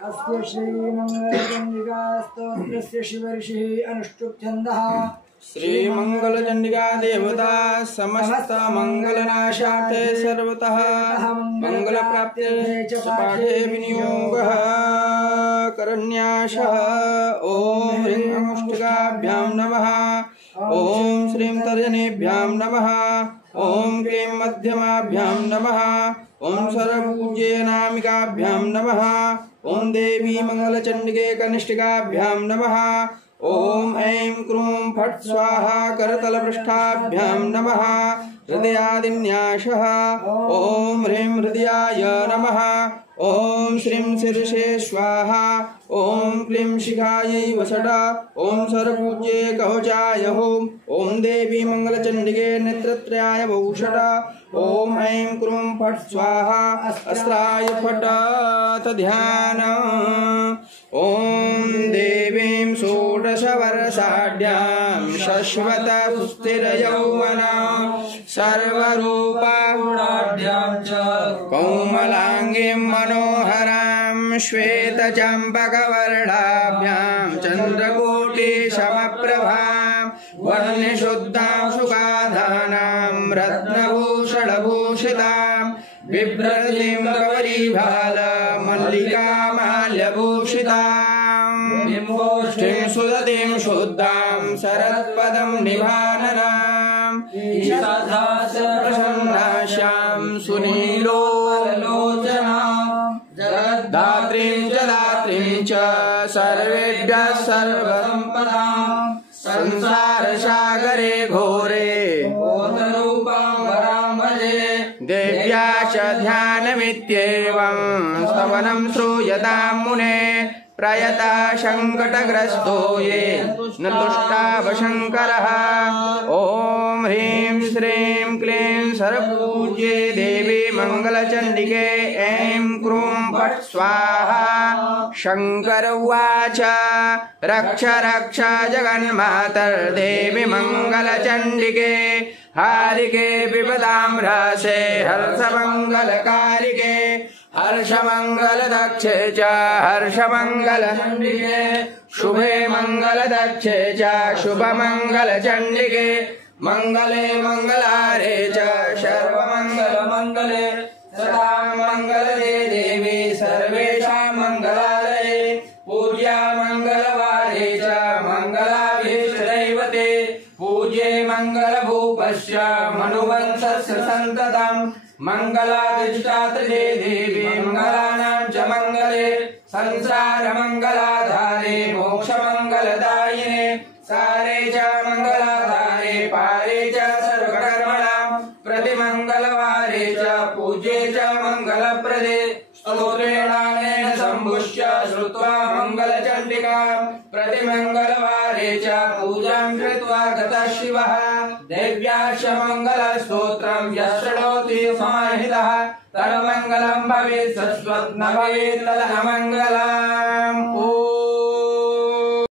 अस्य श्रीमंगलचंडिका स्तोत्रस्य शिवर्षिः अनुष्टुप् छन्दः। श्रीमंगलचंडिका देवता समस्त मंगलनाशार्थे सर्वतः मंगलप्राप्त्यर्थे च पाठे विनियोगः करन्यासः। ओम ह्रीं अनुष्टिकाभ्यां नमः। ओम श्रीं तर्जनीभ्यां नमः। ओम क्लीं मध्यमाभ्यां नमः। ओम सर्वपूज्यनामिकाभ्यां नमः। ओम देवी मंगलचंडिके कनिष्ठिकाभ्यां नमः। ओम ऐं क्रूं फट् स्वाहा करतलपृष्ठाभ्यां नमः। हृदयादिन्यासः। ओम ह्रीं हृदयाय नमः। ओम श्रीं शीर्षे स्वाहा। ओम क्लीं शिखायै वषट्। ओम सर्वपूज्ये कवचाय होम। ओम देवी मंगलचंडिके नेत्रत्रयाय वौषट्। ओम ऐं क्रूं फट् स्वाहा अस्त्राय फट् ध्यान। ओम देवीं षोडशवर्षाढ्यां शश्वत सुस्थिर यौवना सर्वरूपाढ्यां च कौमलांगीं मनोहरां श्वेतचम्पकवर्णाभ्यां चन्द्रकोटि समप्रभां वर्णशुद्धां सुखाधानां रत्नभूषणभूषितां बिभ्रतीं गौरीभाल मल्लिका माल्यभूषितां बिम्बोष्ठीं सुदतीं शुद्धां शरत्पदं निभाननां प्रसन्नाश्यां सुनीलोचनां जगद्धात्रीं च दात्रीं च सर्वेभ्यः सर्वसम्पदां संसारसागरे घोरे भूतरूपां वरां भजे। देव्या च ध्यानमित्येवं स्तवनं श्रूयतां मुने प्रयता संकटग्रस्तो ये न तुष्टावशङ्करः। ॐ ह्रीं श्रीं क्लीं सर्वपूज्ये देवी मंगलचंडिके ऐं क्रूं फट् स्वाहा। शंकर उवाच रक्ष रक्ष जगन्मातर्देवी मंगलचंडिके हारिके विपदां ह्रासे हर्षमंगलकारिके हर्षमंगलदक्षे च हर्षमंगलचंडिके शुभे मंगलदक्षे च शुभमंगलचंडिके मंगले मंगलारे च सर्वमंगलमंगले सदा मंगलदे देवी सर्वेषां मंगलालये पूज्या मंगलवारे च मंगलाभीष्टदैवते पूज्ये मंगलभूपस्य मनुवंशस्य सन्ततं मंगलाधिष्ठात्रे देवी मंगलानां च मंगले संसार मंगलाधारे मोक्ष मंगलदायिने सारे च मंगलाधारे पारे च सर्वकर्मणां प्रतिमंगलवारे च पूज्ये च मंगलप्रदे स्तोत्रेणानेन सम्भुश्य श्रुत्वा मंगलचंडिकां प्रतिमंगलवारे च पूजां कृत्वा गतः शिवः। देव्याश्च मंगलस्तोत्रं यः शृणोति समाहितः तन्मङ्गलं भवेत् शश्वत् न भवेत् तदमङ्गलम्।